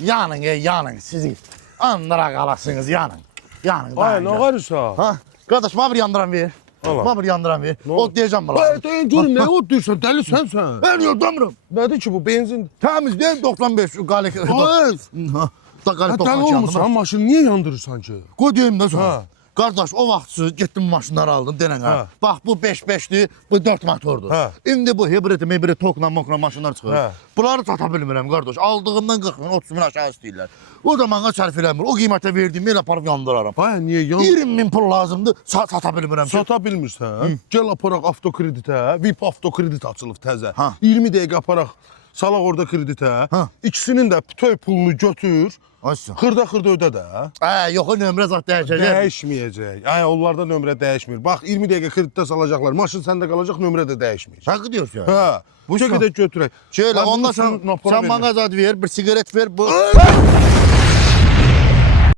Yanın yanın sizi. Andıra kalasınız yanın. Yanın. Ay ne karısa? Ha? Kardeş bana bir yandıran ver. Allah. Bana bir yandıran ver. Ne oldu? O diyeceğim bana. Dur ne ot diyorsun deli sen. Ben yok demiyorum. Nedir ki bu benzin? Temiz değil 95 galik. Ay. Galik Deli 92 olmuşsan yandım. maşını niye yandırırsan ki? Koy diyeyim de sana. Ha. Kardeş o vaxtsız getdim maşınları aldım denen ha. Ha. Bax bu 5-5'dir, bu 4 motordur. Ha. İndi bu hibrit tokla mokla maşınlar çıxır. Ha. Bunları sata bilmirəm qardaş. Aldığımdan 40 min, 30 min aşağı istəyirlər. O da mənə sərf eləmir. O qiymətə verdiyimi elə aparıb yandıraram. Ay niye 20 min pul lazımdır, sata bilmirəm. Sata bilmirsən? Gel aparaq avtokreditə, VIP avtokredit açılıb təzə. Ha. 20 dəqiqə aparaq, salaq orada kreditə. Ha. İkisinin də bütöv pulunu götür, Aysa. xırda ödə də. Yox, o nömrə zat dəyişəcək. Dəyişməyəcək. Ay onlarda nömrə dəyişmir. Bax 20 dəqiqə kreditdə salacaqlar. Maşın səndə qalacaq, nömrə də dəyişməyəcək. Haqqı diyorsun yani. Hə. Bu şəkildə götürək. Şöyle Bax, ondan bunu sonra napora sen bana zat ver, bir sigaret ver. Bu...